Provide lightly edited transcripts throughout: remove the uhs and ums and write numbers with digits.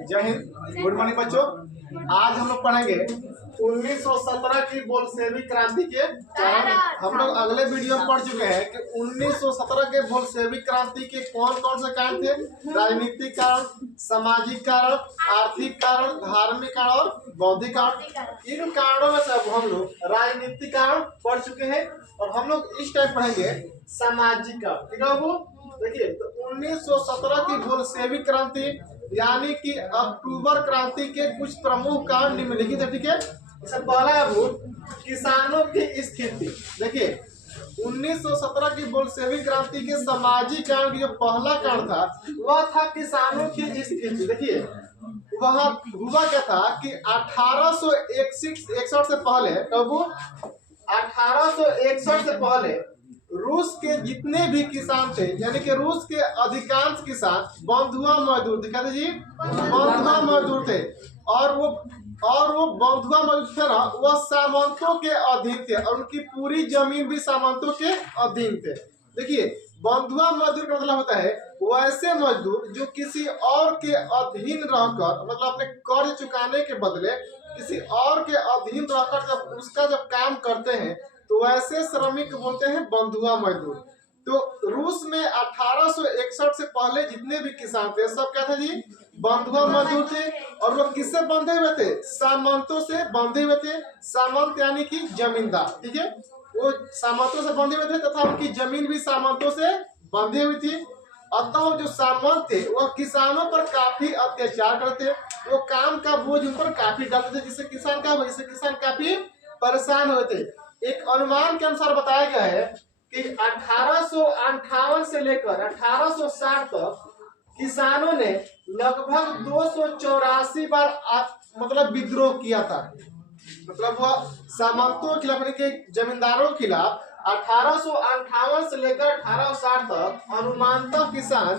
जय Hind, good morning बच्चों। आज हम लोग पढ़ेंगे 1917 की बोल्शेविक क्रांति के कारण। हम लोग अगले वीडियो में पढ़ चुके हैं कि 1917 के बोल्शेविक क्रांति के कौन कौन से कारण थे। राजनीतिक कारण, सामाजिक कारण, आर्थिक कारण, धार्मिक कारण और बौद्धिक कारण। इन कारणों में से हम लोग राजनीतिक कारण पढ़ चुके हैं और हम लोग इस टाइम पढ़ेंगे सामाजिक कारण। ठीक है बाबू, देखिए तो 1917 की बोल्शेविक क्रांति यानी कि अक्टूबर क्रांति के कुछ प्रमुख कारण निम्नलिखित है। ठीक है, इससे पहला है वो किसानों की स्थिति। देखिए 1917 की बोल्शेविक क्रांति के सामाजिक कारण की जो पहला कारण था वह था किसानों की स्थिति। देखिए वह हुआ क्या था कि 1861 से पहले, कब 1861 से पहले रूस के जितने भी किसान थे, यानी कि रूस के अधिकांश किसान बंधुआ मजदूर, दिखाते जी बंधुआ मजदूर थे। और वो बंधुआ मजदूर थे ना, वह सामंतों के अधीन थे और उनकी पूरी जमीन भी सामंतों के अधीन थे। देखिए बंधुआ मजदूर का मतलब होता है वैसे मजदूर जो किसी और के अधीन रहकर, मतलब अपने कर्ज चुकाने के बदले किसी और के अधीन रहकर जब काम करते हैं तो वैसे श्रमिक बोलते हैं बंधुआ मजदूर। तो रूस में 1861 से पहले जितने भी किसान थे सब क्या थे जी, बंधुआ मजदूर थे। और वो किससे बंधे हुए थे? सामंतों से बंधे हुए थे। सामंत यानी कि जमींदार। ठीक है, वो सामंतों से बंधे हुए थे तथा उनकी जमीन भी सामंतों से बंधी हुई थी। अतः जो सामंत थे वह किसानों पर काफी अत्याचार करते, वो काम का बोझ उन पर काफी डालते थे, जिससे किसान काफी परेशान हुए थे। एक अनुमान के अनुसार बताया गया है कि 1858 से लेकर 1860 तक किसानों ने लगभग 284 बार मतलब विद्रोह किया था। मतलब वह सामंतों के खिलाफ, के जमींदारों के खिलाफ 1858 से लेकर 1860 तक अनुमानतः किसान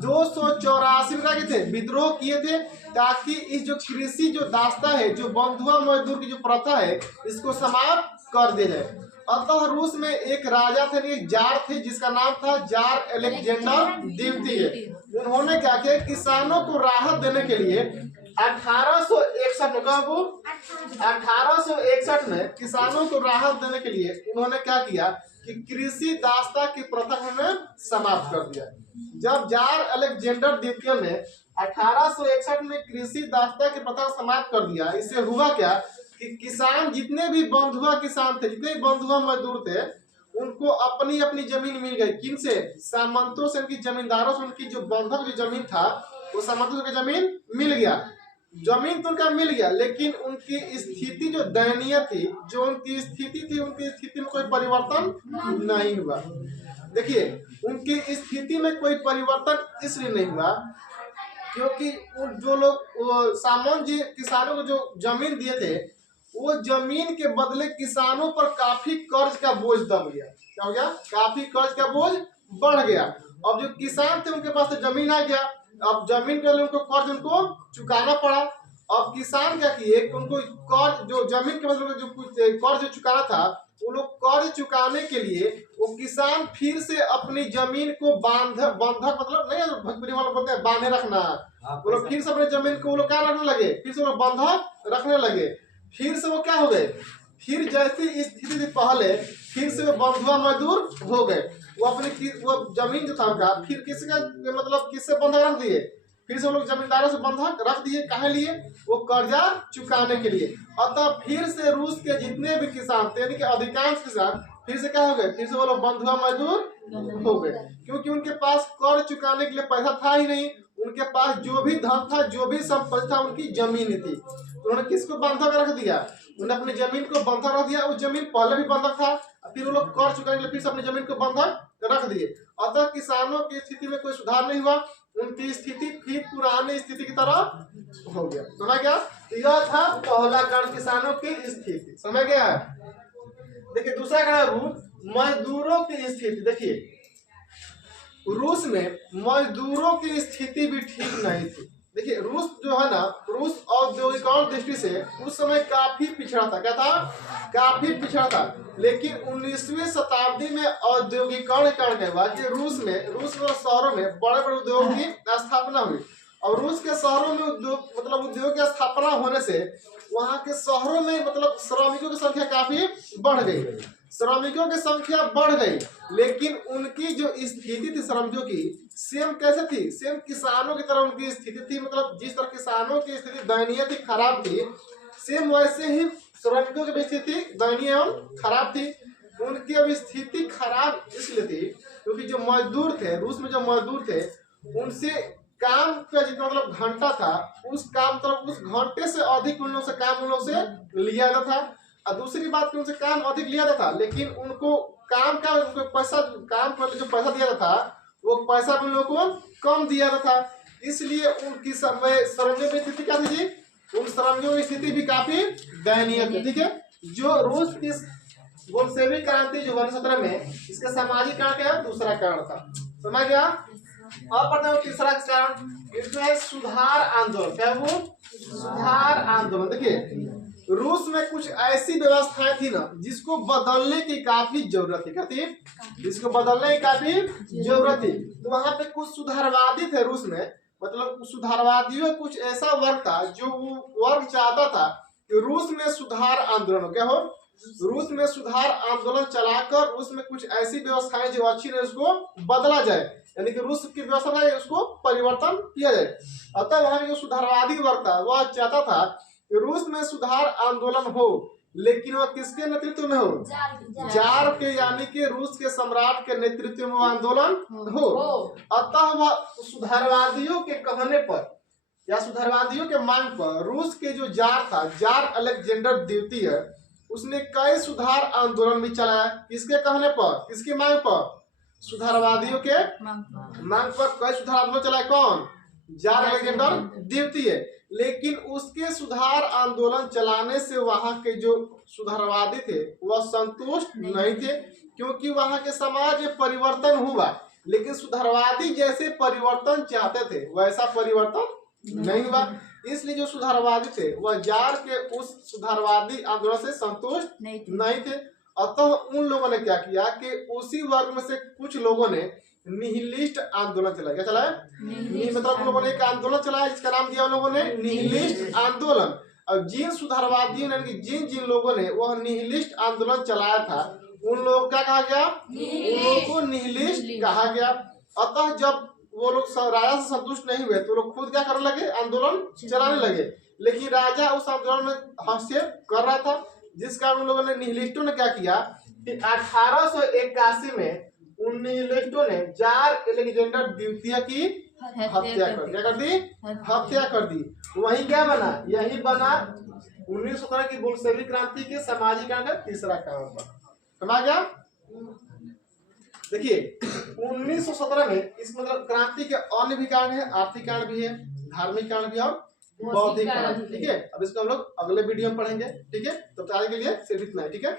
284 थे विद्रोह किए थे, ताकि इस जो कृषि जो दास्ता है, जो बंधुआ मजदूर की जो प्रथा है, इसको समाप्त कर दे जाए। अतः रूस में एक राजा थे, एक जार थे, जिसका नाम था जार अलेक्जेंडर द्वितीय। उन्होंने क्या किया, किसानों को राहत देने के लिए 1861 में, कब 1861 में किसानों को राहत देने के लिए उन्होंने क्या किया कि कृषि दास्ता की प्रथा उन्होंने समाप्त कर दिया। जब जार अलेक्जेंडर द्वितीय ने 1861 में कृषि दास्ता की प्रथा समाप्त कर दिया, इससे हुआ क्या कि किसान जितने भी बंधुआ किसान थे, जितने भी बंधुआ मजदूर थे, उनको अपनी अपनी जमीन मिल गई। किन से? सामंतों से, उनकी जमींदारों से। उनकी जो बंधक जो जमीन था वो सामंतों की जमीन मिल गया। जमीन तो उनका मिल गया, लेकिन उनकी स्थिति जो दयनीय थी, जो उनकी स्थिति थी, उनकी स्थिति में कोई परिवर्तन नहीं हुआ। देखिए उनकी स्थिति में कोई परिवर्तन इसलिए नहीं हुआ क्योंकि जो लोग सामंत जी किसानों को जो जमीन दिए थे, वो जमीन के बदले किसानों पर काफी कर्ज का बोझ दब गया। क्या हो गया? काफी कर्ज का बोझ बढ़ गया। अब जो किसान थे उनके पास तो जमीन आ गया, अब जमीन के लिए उनको कर्ज उनको चुकाना पड़ा। अब किसान क्या किए कि उनको कर्ज, जो जमीन के बदले जो कुछ कर्ज चुकाना था, वो लोग कर्ज चुकाने के लिए वो किसान फिर से अपनी जमीन को बंधक मतलब नहीं, भोजपुरी वाला बोलते हैं बांधे रखना, वो लोग फिर से अपनी जमीन को वो लोग क्या रखने लगे, फिर से वो बंधक रखने लगे। फिर से वो क्या हो गए, फिर जैसी स्थिति थी पहले, फिर से वो बंधुआ मजदूर हो गए। वो अपनी वो जमीन जो था उनका फिर किससे बंधक रख दिए, फिर से वो लोग जमींदारों से बंधक रख दिए। काहे लिए? वो कर्जा चुकाने के लिए। अतः फिर से रूस के जितने भी किसान थे, यानी कि अधिकांश किसान फिर से क्या हो गए, फिर से वो लोग बंधुआ मजदूर हो गए, क्योंकि उनके पास कर्ज चुकाने के लिए पैसा था ही नहीं। उनके पास जो भी धन था, जो भी संपत्ति था, उनकी जमीन थी। तो उन्होंने किसको बंधक रख दिया? उन्होंने अपनी जमीन को बंधक रख दिया। वो जमीन पहले भी बंधक था, फिर वो लोग कर्ज चुकाने के लिए फिर से अपनी जमीन को बंधक रख दिए। अतः किसानों की स्थिति में कोई सुधार नहीं हुआ, उनकी स्थिति फिर पुरानी स्थिति की तरह हो गया। समझ गया? यह था पहला कारण, किसानों की स्थिति। समझ गया? देखिए दूसरा कारण मजदूरों की स्थिति। देखिए रूस में मजदूरों की स्थिति भी ठीक नहीं थी। देखिए रूस जो है ना, रूस औद्योगिकरण दृष्टि से उस समय काफी पिछड़ा था। क्या था? काफी पिछड़ा था। लेकिन 19वीं शताब्दी में औद्योगिकरण के हुआ कि रूस में शहरों में बड़े बड़े उद्योगों की स्थापना हुई और रूस के शहरों में उद्योग की स्थापना होने से वहाँ के शहरों में श्रमिकों की संख्या काफी बढ़ गई। श्रमिकों की संख्या बढ़ गई, लेकिन उनकी जो स्थिति थी श्रमिकों की सेम कैसे थी? सेम किसानों की तरह उनकी स्थिति थी। जिस तरह किसानों की स्थिति दयनीय थी, खराब थी, सेम वैसे ही श्रमिकों की स्थिति दयनीय एवं खराब थी। उनकी अब स्थिति खराब इसलिए थी क्योंकि जो मजदूर थे, रूस में जो मजदूर थे, उनसे काम का जितना घंटा था, उस घंटे से अधिक उन लोग से काम उन लोग से लिया जाता था। और दूसरी बात, उनसे काम अधिक लिया जाता था, लेकिन उनको काम का उनको पैसा, काम पर जो पैसा दिया जाता था वो पैसा उन लोगों को कम दिया जाता था। इसलिए उनकी श्रमिकों की स्थिति क्या थी? उन श्रमिकों की स्थिति भी काफी दयनीय थी। ठीक है, जो रूस की बोल्शेविक क्रांति जो 1917 में, इसका सामाजिक कारण क्या है? दूसरा कारण था। समझ गया? अब पढ़ते हैं तीसरा कारण, इसमें है सुधार आंदोलन। क्या वो? सुधार आंदोलन। देखिए, रूस में कुछ ऐसी व्यवस्थाएं थी ना जिसको बदलने की काफी जरूरत थी। क्या थी? जिसको बदलने की काफी जरूरत थी। तो वहां पे कुछ सुधारवादी थे रूस में, सुधारवादियों कुछ ऐसा वर्ग था जो वो वर्ग चाहता था कि रूस में सुधार आंदोलन हो। क्या हो? रूस में सुधार आंदोलन चलाकर उसमें कुछ ऐसी व्यवस्थाएं जो अच्छी नहीं उसको बदला जाए, यानी कि रूस की व्यवस्था है उसको परिवर्तन किया जाए। अतः वहां जो सुधारवादी वर्ग था वह चाहता था कि रूस में सुधार आंदोलन हो, लेकिन वह किसके नेतृत्व में हो? जार के, यानी कि रूस के सम्राट के नेतृत्व में आंदोलन हो। अतः वह सुधारवादियों के कहने पर या सुधारवादियों के मांग पर रूस के जो जार था, जार अलेक्जेंडर द्वितीय, उसने कई सुधार आंदोलन भी चलाया। किसके कहने पर? किसकी मांग पर? सुधारवादियों के मांग पर कई सुधार आंदोलन चलाए। कौन? जार अलेक्जेंडर द्वितीय। लेकिन उसके सुधार आंदोलन चलाने से वहां के जो सुधारवादी थे वह संतुष्ट नहीं थे, क्योंकि वहां के समाज में परिवर्तन हुआ, लेकिन सुधारवादी जैसे परिवर्तन चाहते थे वैसा परिवर्तन नहीं हुआ। इसलिए जो सुधारवादी थे वह जार के उस सुधारवादी आंदोलन से संतुष्ट नहीं थे। अतः उन लोगों ने क्या किया कि उसी वर्ग में से कुछ लोगों ने निहिलिस्ट आंदोलन चलाया। क्या चलाया? उन लोगों ने एक आंदोलन चलाया जिसका नाम दिया उन लोगों ने निहिलिस्ट आंदोलन। और जिन सुधारवादियों ने, जिन लोगों ने वह निहिलिस्ट आंदोलन चलाया था, उन लोगों क्या कहा गया? उन लोगों को निहिलिस्ट कहा गया। अतः जब वो लोग राजा से संतुष्ट नहीं हुए तो लोग खुद क्या करने लगे? आंदोलन चलाने लगे। लेकिन राजा उस आंदोलन में हस्तक्षेप कर रहा था, जिस कारण उन लोगों ने, निहिलिस्टों ने क्या किया कि 1881 में उन निहिलिस्टों ने जार अलेक्जेंडर द्वितीय की हत्या कर दी। क्या कर दी? हत्या कर दी। वही क्या बना? यही बना 1917 की बोल्शेविक क्रांति के सामाजिक कारण का तीसरा कारण बना। समझ गया? देखिए, 1917 में इस क्रांति के अन्य भी कारण है, आर्थिक कारण भी है, धार्मिक कारण भी और बौद्धिक कारण। ठीक है, अब इसको हम लोग अगले वीडियो में पढ़ेंगे। ठीक है, तब तक के लिए सिर्फ इतना है। ठीक है।